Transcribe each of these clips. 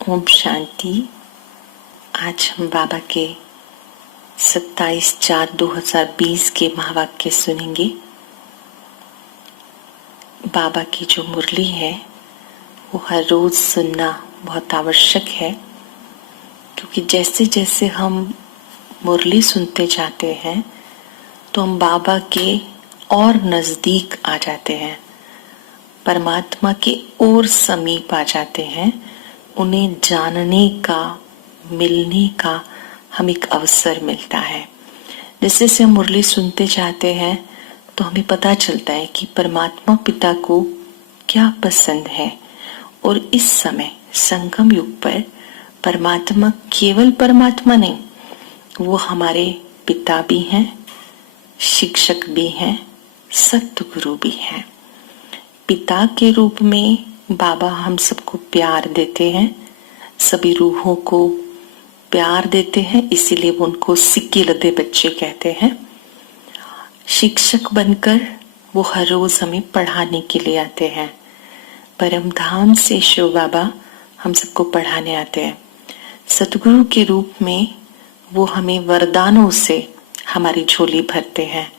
ओम शांति। आज हम बाबा के 27/4/2020 के महावाक्य सुनेंगे। बाबा की जो मुरली है वो हर रोज सुनना बहुत आवश्यक है, क्योंकि जैसे जैसे हम मुरली सुनते जाते हैं तो हम बाबा के और नजदीक आ जाते हैं, परमात्मा के और समीप आ जाते हैं। उन्हें जानने का, मिलने का हम एक अवसर मिलता है। जैसे जैसे हम मुरली सुनते जाते हैं तो हमें पता चलता है कि परमात्मा पिता को क्या पसंद है। और इस समय संगम युग पर परमात्मा केवल परमात्मा नहीं, वो हमारे पिता भी हैं, शिक्षक भी हैं, सतगुरु भी हैं। पिता के रूप में बाबा हम सबको प्यार देते हैं, सभी रूहों को प्यार देते हैं, इसीलिए वो उनको सिक्के लदे बच्चे कहते हैं। शिक्षक बनकर वो हर रोज हमें पढ़ाने के लिए आते हैं। परम धाम से शिव बाबा हम सबको पढ़ाने आते हैं। सतगुरु के रूप में वो हमें वरदानों से हमारी झोली भरते हैं।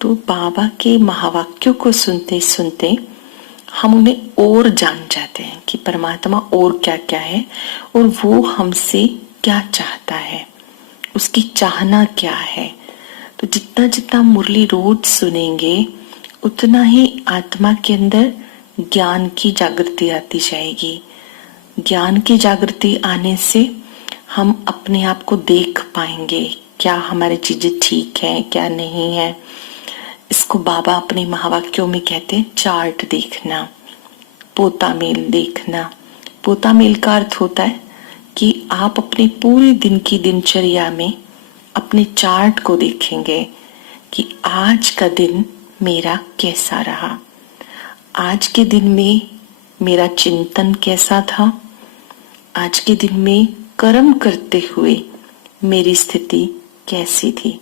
तो बाबा के महावाक्यों को सुनते सुनते हम उन्हें और जान जाते हैं कि परमात्मा और क्या क्या है और वो हमसे क्या चाहता है, उसकी चाहना क्या है। तो जितना जितना मुरली रोज सुनेंगे उतना ही आत्मा के अंदर ज्ञान की जागृति आती जाएगी। ज्ञान की जागृति आने से हम अपने आप को देख पाएंगे, क्या हमारी चीजें ठीक है क्या नहीं है। इसको बाबा अपने महावाक्यों में कहते हैं चार्ट देखना, पोता मेल देखना। पोता मेल का अर्थ होता है कि आप अपने पूरे दिन की दिनचर्या में अपने चार्ट को देखेंगे कि आज का दिन मेरा कैसा रहा, आज के दिन में मेरा चिंतन कैसा था, आज के दिन में कर्म करते हुए मेरी स्थिति कैसी थी।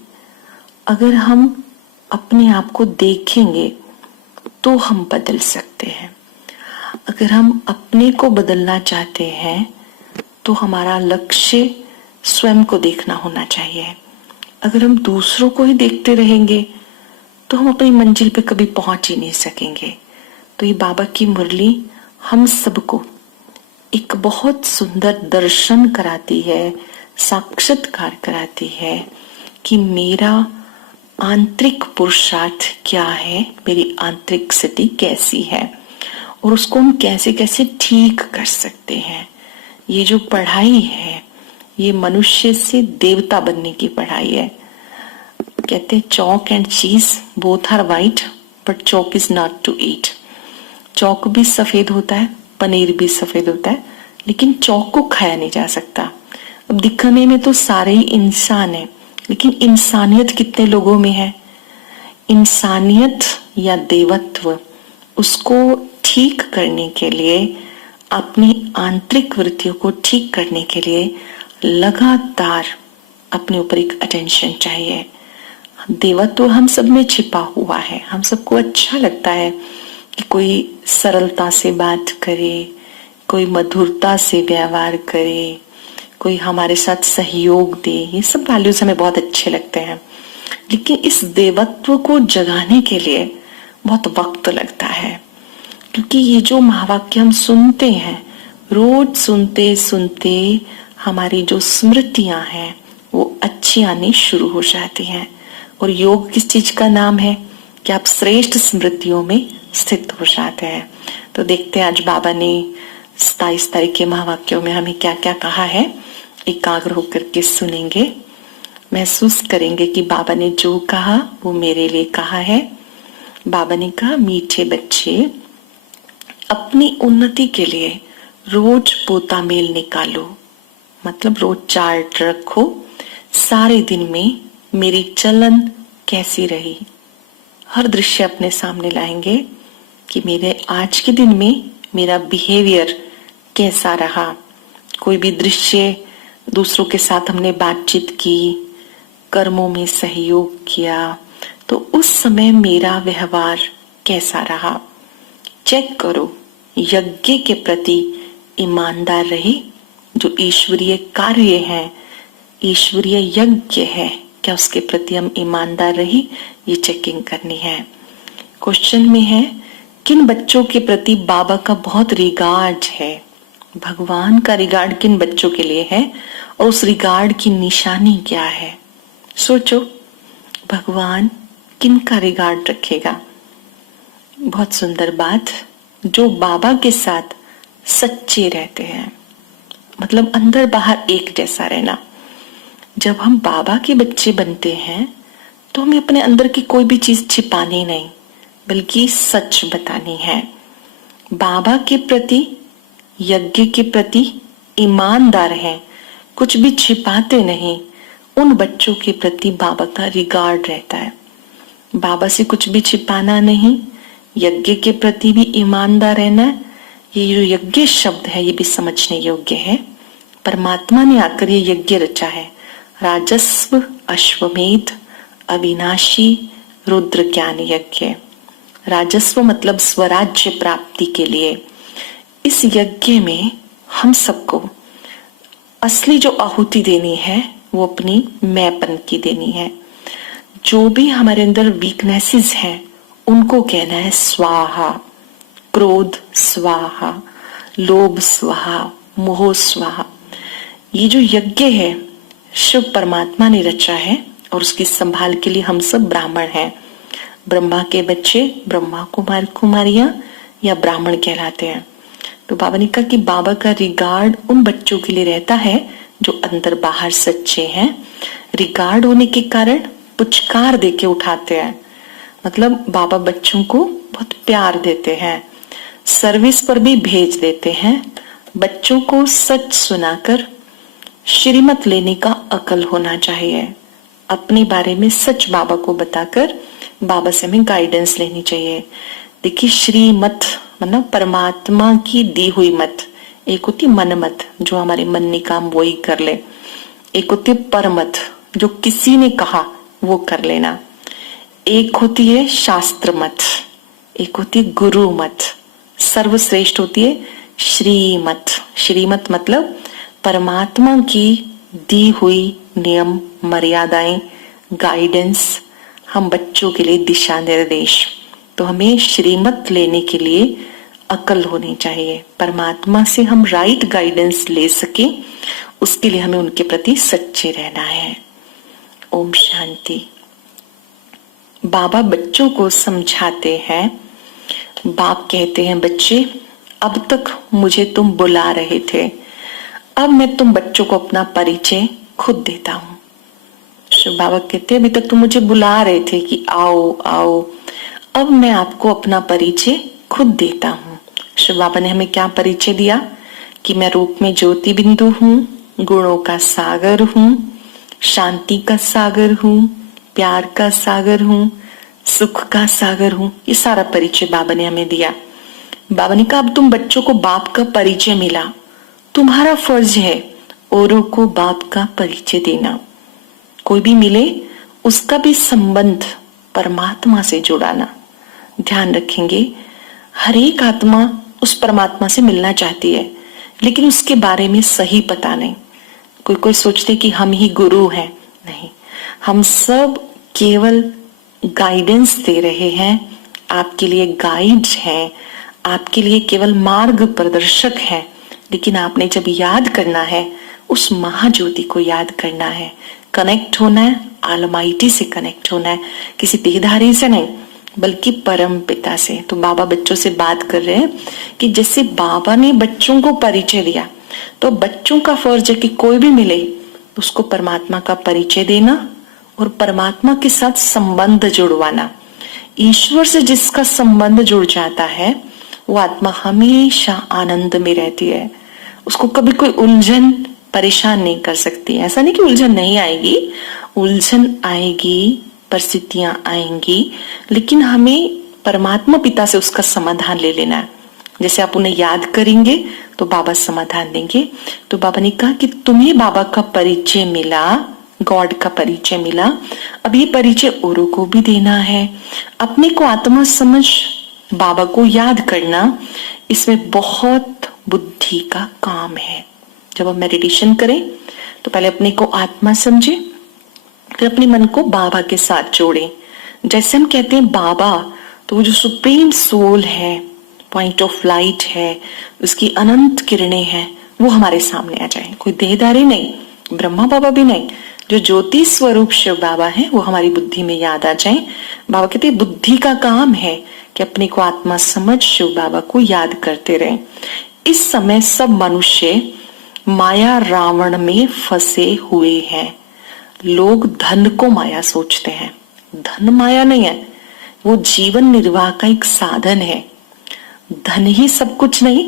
अगर हम अपने आप को देखेंगे तो हम बदल सकते हैं। अगर हम अपने को बदलना चाहते हैं तो हमारा लक्ष्य स्वयं को देखना होना चाहिए। अगर हम दूसरों को ही देखते रहेंगे तो हम अपनी मंजिल पे कभी पहुंच ही नहीं सकेंगे। तो ये बाबा की मुरली हम सबको एक बहुत सुंदर दर्शन कराती है, साक्षात्कार कराती है कि मेरा आंतरिक पुरुषार्थ क्या है, मेरी आंतरिक स्थिति कैसी है और उसको हम कैसे कैसे ठीक कर सकते हैं। ये जो पढ़ाई है ये मनुष्य से देवता बनने की पढ़ाई है। कहते हैं chalk and cheese both are white but chalk is not to eat. Chalk भी सफेद होता है, पनीर भी सफेद होता है, लेकिन चौक को खाया नहीं जा सकता। अब दिखने में तो सारे ही इंसान है, लेकिन इंसानियत कितने लोगों में है। इंसानियत या देवत्व उसको ठीक करने के लिए, अपनी आंतरिक वृत्तियों को ठीक करने के लिए लगातार अपने ऊपर एक अटेंशन चाहिए। देवत्व हम सब में छिपा हुआ है। हम सबको अच्छा लगता है कि कोई सरलता से बात करे, कोई मधुरता से व्यवहार करे, कोई हमारे साथ सहयोग दे। ये सब वैल्यूज हमें बहुत अच्छे लगते हैं, लेकिन इस देवत्व को जगाने के लिए बहुत वक्त लगता है। क्योंकि ये जो महावाक्य हम सुनते हैं, रोज सुनते सुनते हमारी जो स्मृतियां हैं वो अच्छी आनी शुरू हो जाती हैं। और योग किस चीज का नाम है कि आप श्रेष्ठ स्मृतियों में स्थित हो जाते हैं। तो देखते हैं आज बाबा ने 27 तारीख के महावाक्यों में हमें क्या क्या कहा है। एकाग्र होकर के सुनेंगे, महसूस करेंगे कि बाबा ने जो कहा वो मेरे लिए कहा है। बाबा ने कहा, मीठे बच्चे, अपनी उन्नति के लिए रोज पोता मेल निकालो, मतलब रोज चार्ट रखो। सारे दिन में मेरी चलन कैसी रही, हर दृश्य अपने सामने लाएंगे कि मेरे आज के दिन में मेरा बिहेवियर कैसा रहा। कोई भी दृश्य, दूसरों के साथ हमने बातचीत की, कर्मों में सहयोग किया, तो उस समय मेरा व्यवहार कैसा रहा। चेक करो, यज्ञ के प्रति ईमानदार रहे, जो ईश्वरीय कार्य है, ईश्वरीय यज्ञ है, क्या उसके प्रति हम ईमानदार रहे, ये चेकिंग करनी है। क्वेश्चन में है किन बच्चों के प्रति बाबा का बहुत रिगार्ड है, भगवान का रिगार्ड किन बच्चों के लिए है और उस रिगार्ड की निशानी क्या है। सोचो, भगवान किन का रिगार्ड रखेगा। बहुत सुंदर बात, जो बाबा के साथ सच्चे रहते हैं, मतलब अंदर बाहर एक जैसा रहना। जब हम बाबा के बच्चे बनते हैं तो हमें अपने अंदर की कोई भी चीज छिपानी नहीं, बल्कि सच बतानी है। बाबा के प्रति, यज्ञ के प्रति ईमानदार हैं, कुछ भी छिपाते नहीं। उन बच्चों के प्रति बाबा का रिगार्ड रहता है। बाबा से कुछ भी छिपाना नहीं, यज्ञ के प्रति भी ईमानदार रहना। ये जो यज्ञ शब्द है ये भी समझने योग्य है। परमात्मा ने आकर ये यज्ञ रचा है, राजस्व अश्वमेध अविनाशी रुद्र ज्ञान यज्ञ। राजस्व मतलब स्वराज्य प्राप्ति के लिए। इस यज्ञ में हम सबको असली जो आहुति देनी है वो अपनी मैंपन की देनी है। जो भी हमारे अंदर वीकनेसेस हैं उनको कहना है स्वाहा। क्रोध स्वाहा, लोभ स्वाहा, मोह स्वाहा। ये जो यज्ञ है शिव परमात्मा ने रचा है और उसकी संभाल के लिए हम सब ब्राह्मण हैं। ब्रह्मा के बच्चे ब्रह्मा कुमार कुमारियां या ब्राह्मण कहलाते हैं। तो बाबा ने कहा कि बाबा का रिगार्ड उन बच्चों के लिए रहता है जो अंदर बाहर सच्चे हैं। रिगार्ड होने के कारण पुचकार देके उठाते हैं, मतलब बाबा बच्चों को बहुत प्यार देते हैं, सर्विस पर भी भेज देते हैं। बच्चों को सच सुनाकर श्रीमत लेने का अकल होना चाहिए। अपने बारे में सच बाबा को बताकर बाबा से हमें गाइडेंस लेनी चाहिए। देखिए, श्रीमत मतलब परमात्मा की दी हुई मत। एक होती मन मत, जो हमारे मन ने काम वही कर ले। एक होती परमत, जो किसी ने कहा वो कर लेना। एक होती है शास्त्र मत, एक होती है गुरु मत। सर्वश्रेष्ठ होती है श्रीमत। श्रीमत मतलब परमात्मा की दी हुई नियम मर्यादाएं, गाइडेंस, हम बच्चों के लिए दिशा निर्देश। तो हमें श्रीमत लेने के लिए अकल होनी चाहिए। परमात्मा से हम राइट गाइडेंस ले सके, उसके लिए हमें उनके प्रति सच्चे रहना है। ओम शांति। बाबा बच्चों को समझाते हैं। बाप कहते हैं, बच्चे अब तक मुझे तुम बुला रहे थे, अब मैं तुम बच्चों को अपना परिचय खुद देता हूं। शिव बाबा कहते हैं, अभी तक तुम मुझे बुला रहे थे कि आओ आओ, अब मैं आपको अपना परिचय खुद देता हूं। शिव बाबा ने हमें क्या परिचय दिया कि मैं रूप में ज्योति बिंदु हूँ, गुणों का सागर हूँ, शांति का सागर हूँ, प्यार का सागर हूँ, सुख का सागर हूँ। ये सारा परिचय बाबा ने हमें दिया। बाबा ने कहा, अब तुम बच्चों को बाप का परिचय मिला, तुम्हारा फर्ज है औरों को बाप का परिचय देना। कोई भी मिले उसका भी संबंध परमात्मा से जुड़ाना। ध्यान रखेंगे, हर एक आत्मा उस परमात्मा से मिलना चाहती है, लेकिन उसके बारे में सही पता नहीं। कोई कोई सोचते कि हम ही गुरु हैं। नहीं, हम सब केवल गाइडेंस दे रहे हैं, आपके लिए गाइड हैं, आपके लिए केवल मार्ग प्रदर्शक हैं। लेकिन आपने जब याद करना है, उस महाज्योति को याद करना है, कनेक्ट होना है, ऑलमाइटी से कनेक्ट होना है, किसी देहधारी से नहीं बल्कि परम पिता से। तो बाबा बच्चों से बात कर रहे हैं कि जैसे बाबा ने बच्चों को परिचय दिया, तो बच्चों का फर्ज है कि कोई भी मिले उसको परमात्मा का परिचय देना और परमात्मा के साथ संबंध जुड़वाना। ईश्वर से जिसका संबंध जुड़ जाता है वो आत्मा हमेशा आनंद में रहती है। उसको कभी कोई उलझन परेशान नहीं कर सकती। ऐसा नहीं कि उलझन नहीं आएगी, उलझन आएगी, परिस्थितियां आएंगी, लेकिन हमें परमात्मा पिता से उसका समाधान ले लेना है। जैसे आप उन्हें याद करेंगे तो बाबा समाधान देंगे। तो बाबा ने कहा कि तुम्हें बाबा का परिचय मिला, गॉड का परिचय मिला, अब ये परिचय औरों को भी देना है। अपने को आत्मा समझ बाबा को याद करना, इसमें बहुत बुद्धि का काम है। जब हम मेडिटेशन करें तो पहले अपने को आत्मा समझे, फिर अपने मन को बाबा के साथ जोड़ें। जैसे हम कहते हैं बाबा, तो वो जो सुप्रीम सोल है, पॉइंट ऑफ लाइट है, उसकी अनंत किरणें हैं, वो हमारे सामने आ जाए। कोई देहधारी नहीं, ब्रह्मा बाबा भी नहीं, जो ज्योति स्वरूप शिव बाबा है वो हमारी बुद्धि में याद आ जाए। बाबा कहते हैं बुद्धि का काम है कि अपने को आत्मा समझ शिव बाबा को याद करते रहे। इस समय सब मनुष्य माया रावण में फंसे हुए हैं। लोग धन को माया सोचते हैं, धन माया नहीं है, वो जीवन निर्वाह का एक साधन है। धन ही सब कुछ नहीं,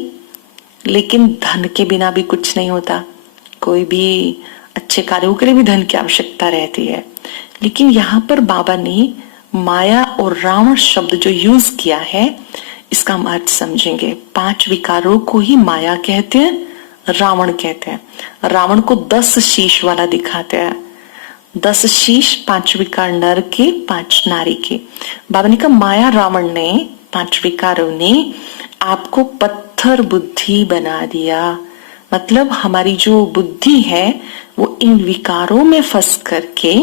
लेकिन धन के बिना भी कुछ नहीं होता। कोई भी अच्छे कार्यों के लिए भी धन की आवश्यकता रहती है, लेकिन यहाँ पर बाबा ने माया और रावण शब्द जो यूज किया है, इसका हम अर्थ समझेंगे। 5 विकारों को ही माया कहते हैं, रावण कहते हैं। रावण को 10 शीश वाला दिखाते हैं, 10 शीश, 5 विकार नर के, 5 नारी के। बाबा ने कहा माया रावण ने, 5 विकारों ने आपको पत्थर बुद्धि बना दिया। मतलब हमारी जो बुद्धि है वो इन विकारों में फंस करके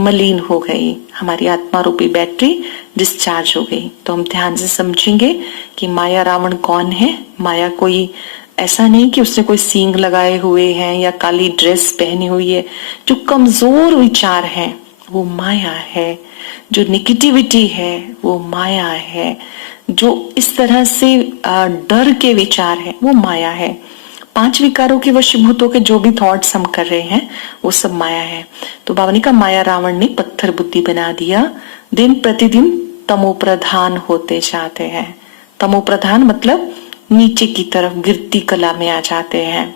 मलिन हो गई, हमारी आत्मा रूपी बैटरी डिस्चार्ज हो गई। तो हम ध्यान से समझेंगे कि माया रावण कौन है। माया कोई ऐसा नहीं कि उसने कोई सींग लगाए हुए हैं या काली ड्रेस पहनी हुई है। जो कमजोर विचार है वो माया है, जो निगेटिविटी है वो माया है, जो इस तरह से डर के विचार है वो माया है। 5 विकारों के वशीभूत होकर जो भी थॉट्स हम कर रहे हैं वो सब माया है। तो बाबा ने कहा माया रावण ने पत्थर बुद्धि बना दिया। दिन प्रतिदिन तमो प्रधान होते जाते हैं। तमो प्रधान मतलब नीचे की तरफ गिरती कला में आ जाते हैं।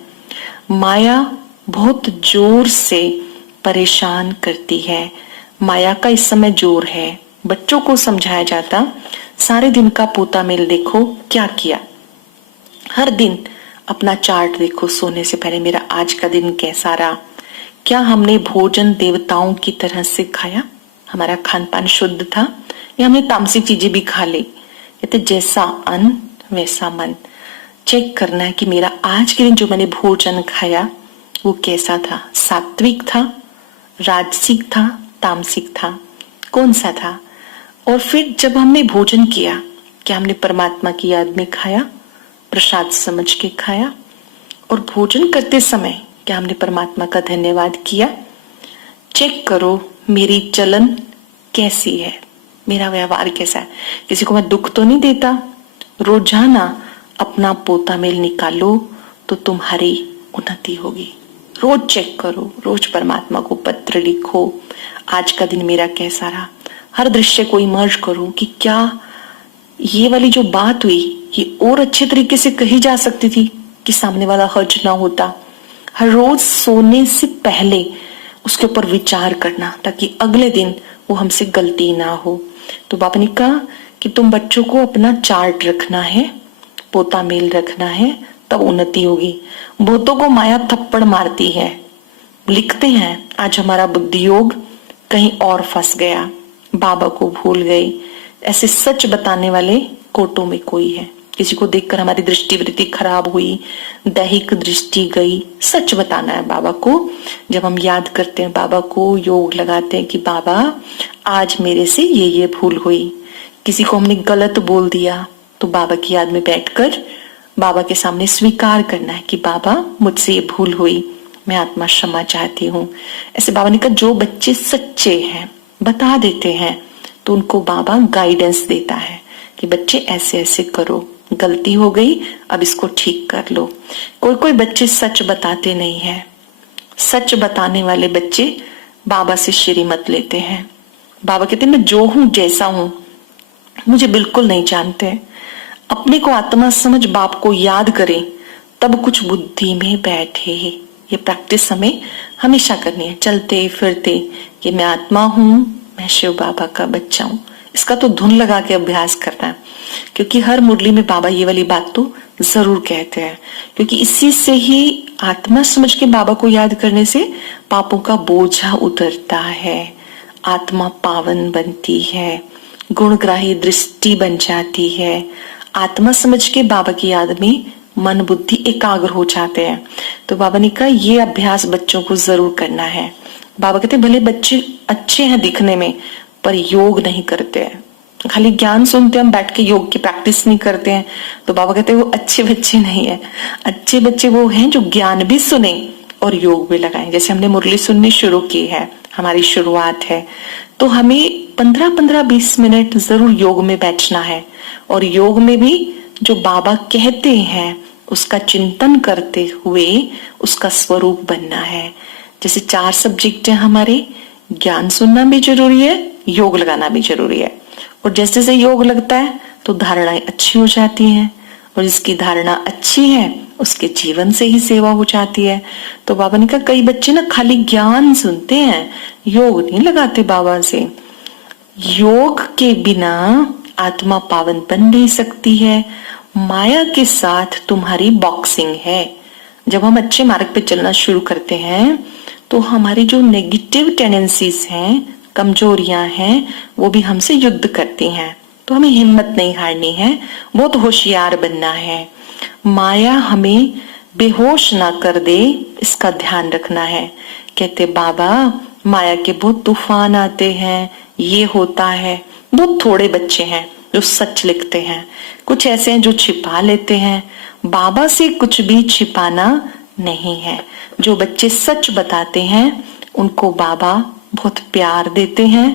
माया बहुत जोर से परेशान करती है। माया का इस समय जोर है। बच्चों को समझाया जाता, सारे दिन का पोता मेल देखो क्या किया, हर दिन अपना चार्ट देखो, सोने से पहले मेरा आज का दिन कैसा रहा, क्या हमने भोजन देवताओं की तरह से खाया, हमारा खान पान शुद्ध था या हमने तामसिक चीजें भी खा ली। कहते जैसा अन्न वैसा मन। चेक करना है कि मेरा आज के दिन जो मैंने भोजन खाया वो कैसा था, सात्विक था, राजसिक था, तामसिक था, कौन सा था। और फिर जब हमने भोजन किया, क्या हमने परमात्मा की याद में खाया, प्रसाद समझ के खाया, और भोजन करते समय क्या हमने परमात्मा का धन्यवाद किया। चेक करो मेरी चलन कैसी है, मेरा व्यवहार कैसा है, किसी को मैं दुख तो नहीं देता। रोजाना अपना पोता मेल निकालो तो तुम्हारी उन्नति होगी। रोज चेक करो, रोज परमात्मा को पत्र लिखो, आज का दिन मेरा कैसा रहा। हर दृश्य को इमर्ज करो कि क्या ये वाली जो बात हुई ये और अच्छे तरीके से कही जा सकती थी कि सामने वाला हर्ज ना होता। हर रोज सोने से पहले उसके ऊपर विचार करना ताकि अगले दिन वो हमसे गलती ना हो। तो बाबा ने कहा कि तुम बच्चों को अपना चार्ट रखना है, पोता मेल रखना है, तब उन्नति होगी। बहुतों को माया थप्पड़ मारती है, लिखते हैं आज हमारा बुद्धि योग कहीं और फंस गया, बाबा को भूल गई। ऐसे सच बताने वाले कोटों में कोई है। किसी को देखकर हमारी दृष्टि वृत्ति खराब हुई, दैहिक दृष्टि गई, सच बताना है बाबा को। जब हम याद करते हैं बाबा को, योग लगाते हैं कि बाबा आज मेरे से ये भूल हुई। किसी को हमने गलत बोल दिया तो बाबा की याद में बैठकर बाबा के सामने स्वीकार करना है कि बाबा मुझसे ये भूल हुई, मैं आत्मा क्षमा चाहती हूँ। ऐसे बाबा ने कहा जो बच्चे सच्चे हैं बता देते हैं तो उनको बाबा गाइडेंस देता है कि बच्चे ऐसे ऐसे करो, गलती हो गई अब इसको ठीक कर लो। कोई कोई बच्चे सच बताते नहीं है। सच बताने वाले बच्चे बाबा से श्रीमत लेते हैं। बाबा कहते हैं मैं जो हूं जैसा हूं, मुझे बिल्कुल नहीं जानते। अपने को आत्मा समझ बाप को याद करें तब कुछ बुद्धि में बैठे। ये प्रैक्टिस हमें हमेशा करनी है, चलते फिरते कि मैं आत्मा हूं, मैं शिव बाबा का बच्चा हूं। इसका तो धुन लगा के अभ्यास करना है, क्योंकि हर मुरली में बाबा ये वाली बात तो जरूर कहते हैं। क्योंकि इसी से ही आत्मा समझ के बाबा को याद करने से पापों का बोझा उतरता है, आत्मा पावन बनती है, गुणग्राही दृष्टि बन जाती है। आत्मा समझ के बाबा की याद में मन बुद्धि एकाग्र हो जाते हैं। तो बाबा ने कहा ये अभ्यास बच्चों को जरूर करना है। बाबा कहते भले बच्चे अच्छे हैं दिखने में पर योग नहीं करते हैं, खाली ज्ञान सुनते हैं, हम बैठ के योग की प्रैक्टिस नहीं करते हैं। तो बाबा कहते हैं वो अच्छे बच्चे नहीं है। अच्छे बच्चे वो हैं जो ज्ञान भी सुने और योग भी लगाएं। जैसे हमने मुरली सुननी शुरू की है, हमारी शुरुआत है, तो हमें 15-15-20 मिनट जरूर योग में बैठना है और योग में भी जो बाबा कहते हैं उसका चिंतन करते हुए उसका स्वरूप बनना है। जैसे 4 सब्जेक्ट है हमारे, ज्ञान सुनना भी जरूरी है, योग लगाना भी जरूरी है। और जैसे जैसे योग लगता है तो धारणाएं अच्छी हो जाती हैं और जिसकी धारणा अच्छी है उसके जीवन से ही सेवा हो जाती है। तो बाबा ने कहा कई बच्चे ना खाली ज्ञान सुनते हैं, योग नहीं लगाते बाबा से। योग के बिना आत्मा पावन बन नहीं सकती है। माया के साथ तुम्हारी बॉक्सिंग है। जब हम अच्छे मार्ग पे चलना शुरू करते हैं तो हमारी जो नेगेटिव टेंडेंसीज हैं, कमजोरियां हैं, वो भी हमसे युद्ध करती हैं। तो हमें हिम्मत नहीं हारनी है, बहुत होशियार बनना है। माया हमें बेहोश ना कर दे, इसका ध्यान रखना है। कहते बाबा माया के बहुत तूफान आते हैं, ये होता है। बहुत थोड़े बच्चे हैं जो सच लिखते हैं, कुछ ऐसे हैं जो छिपा लेते हैं। बाबा से कुछ भी छिपाना नहीं है। जो बच्चे सच बताते हैं उनको बाबा बहुत प्यार देते हैं,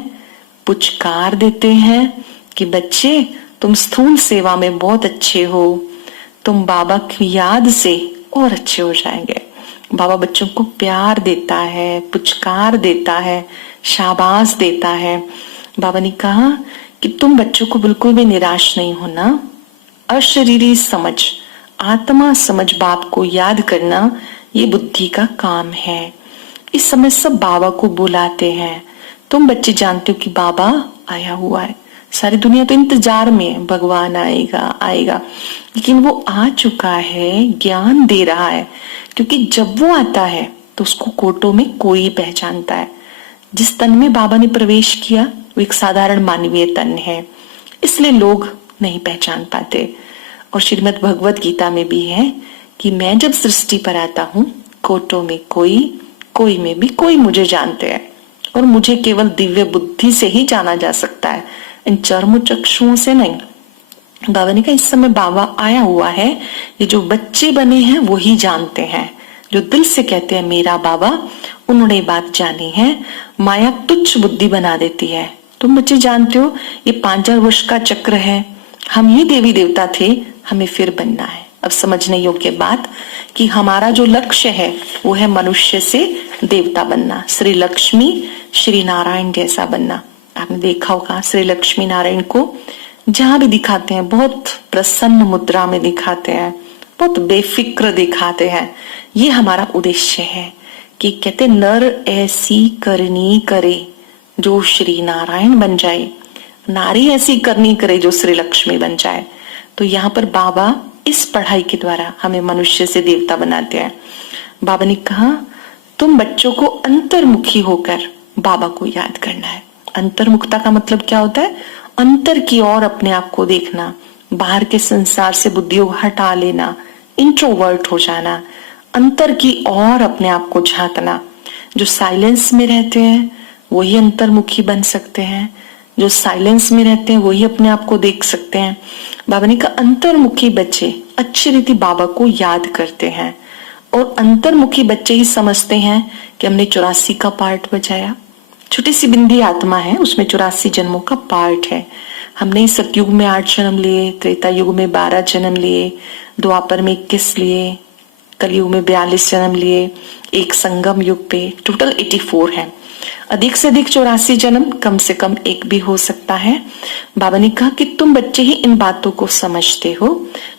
पुचकार देते हैं कि बच्चे तुम स्थूल सेवा में बहुत अच्छे हो, तुम बाबा की याद से और अच्छे हो जाएंगे। बाबा बच्चों को प्यार देता है, पुचकार देता है, शाबाश देता है। बाबा ने कहा कि तुम बच्चों को बिल्कुल भी निराश नहीं होना। अशरीरी समझ, आत्मा समझ बाप को याद करना ये बुद्धि का काम है। इस समय सब बाबा को बुलाते हैं। तुम बच्चे जानते हो कि बाबा आया हुआ है, सारी दुनिया तो इंतजार में है, भगवान आएगा आएगा, लेकिन वो आ चुका है, ज्ञान दे रहा है। क्योंकि जब वो आता है तो उसको कोटों में कोई पहचानता है। जिस तन में बाबा ने प्रवेश किया वो एक साधारण मानवीय तन है, इसलिए लोग नहीं पहचान पाते। और श्रीमद् भगवत गीता में भी है कि मैं जब सृष्टि पर आता हूँ कोटों में कोई, कोई में भी कोई मुझे जानते हैं और मुझे केवल दिव्य बुद्धि से ही जाना जा सकता है, इन चर्म चक्षुओं से नहीं। बाबा ने कहा इस समय बाबा आया हुआ है, ये जो बच्चे बने हैं वो ही जानते हैं। जो दिल से कहते हैं मेरा बाबा, उन्होंने बात जानी है। माया तुच्छ बुद्धि बना देती है। तुम बच्चे जानते हो ये 5000 वर्ष का चक्र है, हम ही देवी देवता थे, हमें फिर बनना है। अब समझने योग्य बात कि हमारा जो लक्ष्य है वो है मनुष्य से देवता बनना, श्री लक्ष्मी श्री नारायण जैसा बनना। आपने देखा होगा श्री लक्ष्मी नारायण को जहां भी दिखाते हैं बहुत प्रसन्न मुद्रा में दिखाते हैं, बहुत बेफिक्र दिखाते हैं। ये हमारा उद्देश्य है कि कहते नर ऐसी करनी करे जो श्री नारायण बन जाए, नारी ऐसी करनी करे जो श्री लक्ष्मी बन जाए। तो यहाँ पर बाबा इस पढ़ाई के द्वारा हमें मनुष्य से देवता बनाते हैं। बाबा ने कहा तुम बच्चों को अंतर्मुखी होकर बाबा को याद करना है। अंतर्मुखता का मतलब क्या होता है? अंतर की ओर अपने आप को देखना, बाहर के संसार से बुद्धि को हटा लेना, इंट्रोवर्ट हो जाना, अंतर की ओर अपने आप को झांकना। जो साइलेंस में रहते हैं वही अंतर्मुखी बन सकते हैं, जो साइलेंस में रहते हैं वही अपने आप को देख सकते हैं। बाबा ने कहा अंतर्मुखी बच्चे अच्छी रीति बाबा को याद करते हैं और अंतर्मुखी बच्चे ही समझते हैं कि हमने 84 का पार्ट बजाया। छोटी सी बिंदी आत्मा है, उसमें 84 जन्मों का पार्ट है। हमने सतयुग में 8 जन्म लिए, त्रेता युग में 12 जन्म लिए, द्वापर में 21 लिए, कलयुग में 42 जन्म लिए, एक संगम युग पे टोटल 84 है। अधिक से अधिक 84 जन्म, कम से कम एक भी हो सकता है। बाबा ने कहा कि तुम बच्चे ही इन बातों को समझते हो,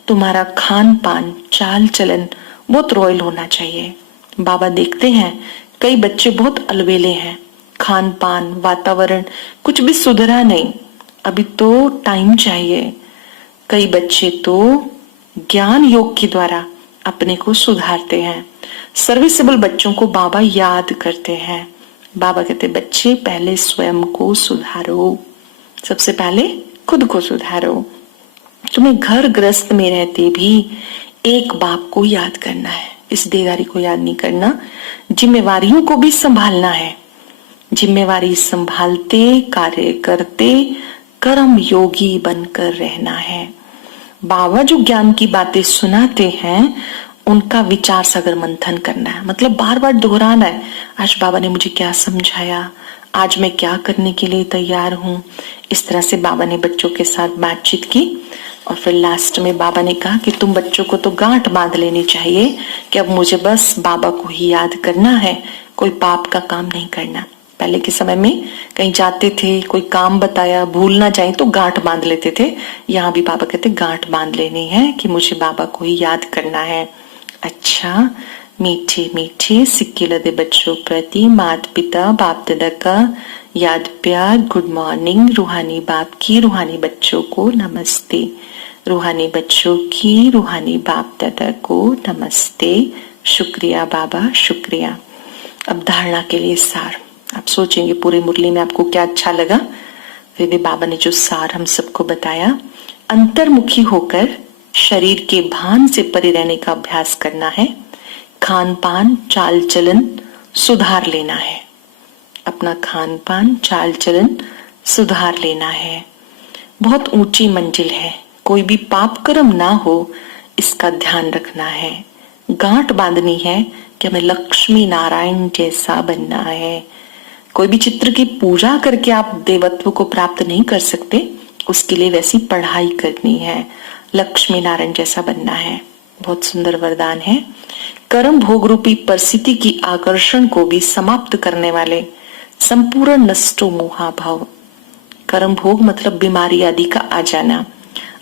तुम्हारा खान पान चाल चलन बहुत रॉयल होना चाहिए। बाबा देखते हैं कई बच्चे बहुत अलबेले हैं, खान पान वातावरण कुछ भी सुधरा नहीं, अभी तो टाइम चाहिए। कई बच्चे तो ज्ञान योग के द्वारा अपने को सुधारते हैं। सर्विसेबल बच्चों को बाबा याद करते हैं। बाबा कहते बच्चे पहले स्वयं को सुधारो, सबसे पहले खुद को सुधारो। तुम्हें घर ग्रस्त में रहते भी एक बाप को याद करना है, इस देहधारी को याद नहीं करना। जिम्मेवारियों को भी संभालना है, जिम्मेवारी संभालते कार्य करते कर्म योगी बनकर रहना है। बाबा जो ज्ञान की बातें सुनाते हैं उनका विचार सागर मंथन करना है, मतलब बार बार दोहराना है। आज बाबा ने मुझे क्या समझाया, आज मैं क्या करने के लिए तैयार हूँ। इस तरह से बाबा ने बच्चों के साथ बातचीत की और फिर लास्ट में बाबा ने कहा कि तुम बच्चों को तो गांठ बांध लेनी चाहिए कि अब मुझे बस बाबा को ही याद करना है, कोई पाप का काम नहीं करना। पहले के समय में कहीं जाते थे, कोई काम बताया, भूल ना जाए तो गांठ बांध लेते थे। यहाँ भी बाबा कहते गांठ बांध लेनी है कि मुझे बाबा को ही याद करना है। अच्छा, मीठे मीठे सिक्के लदे बच्चों प्रति माता पिता बाप दादा का याद प्यार, गुड मॉर्निंग। रूहानी बाप की रूहानी बच्चों को नमस्ते, रूहानी बच्चों की रूहानी बाप दादा को नमस्ते। शुक्रिया बाबा, शुक्रिया। अब धारणा के लिए सार। आप सोचेंगे पूरी मुरली में आपको क्या अच्छा लगा, फिर भी बाबा ने जो सार हम सबको बताया, अंतर्मुखी होकर शरीर के भान से परे रहने का अभ्यास करना है। खान पान चाल चलन सुधार लेना है, अपना खान पान चाल चलन सुधार लेना है। बहुत ऊंची मंजिल है, कोई भी पाप कर्म ना हो इसका ध्यान रखना है। गांठ बांधनी है कि हमें लक्ष्मी नारायण जैसा बनना है। कोई भी चित्र की पूजा करके आप देवत्व को प्राप्त नहीं कर सकते, उसके लिए वैसी पढ़ाई करनी है, लक्ष्मी नारायण जैसा बनना है। बहुत सुंदर वरदान है। कर्म भोग रूपी परिस्थिति की आकर्षण को भी समाप्त करने वाले संपूर्ण नष्टो मोहाभाव। कर्म भोग मतलब बीमारी आदि का आ जाना।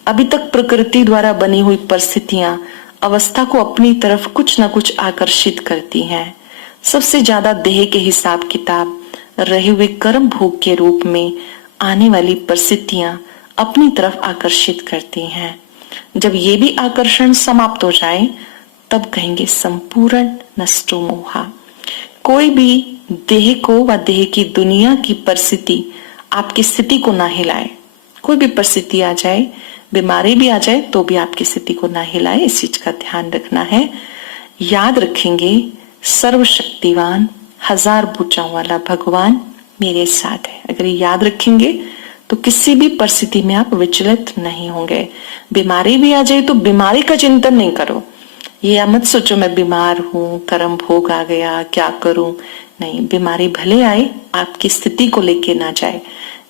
अभी तक प्रकृति द्वारा बनी हुई परिस्थितियां अवस्था को अपनी तरफ कुछ न कुछ आकर्षित करती हैं। सबसे ज्यादा देह के हिसाब किताब रहे हुए कर्म भोग के रूप में आने वाली परिस्थितियां अपनी तरफ आकर्षित करती हैं। जब ये भी आकर्षण समाप्त हो जाए तब कहेंगे संपूर्ण नष्टो मोहा। कोई भी देह को व देह की दुनिया की परिस्थिति आपकी स्थिति को ना हिलाए। कोई भी परिस्थिति आ जाए, बीमारी भी आ जाए तो भी आपकी स्थिति को ना हिलाए, इस चीज का ध्यान रखना है। याद रखेंगे सर्वशक्तिवान हजार भुजाओं वाला भगवान मेरे साथ है। अगर ये याद रखेंगे तो किसी भी परिस्थिति में आप विचलित नहीं होंगे। बीमारी भी आ जाए तो बीमारी का चिंतन नहीं करो, ये मत सोचो मैं बीमार हूं, कर्म भोग आ गया, क्या करूं। नहीं, बीमारी भले आए आपकी स्थिति को लेके ना जाए।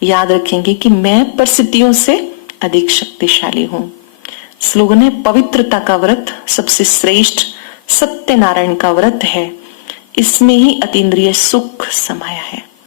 याद रखेंगे कि मैं परिस्थितियों से अधिक शक्तिशाली हूं। स्लोगन है पवित्रता का व्रत सबसे श्रेष्ठ सत्यनारायण का व्रत है, इसमें ही अतीन्द्रिय सुख समाया है।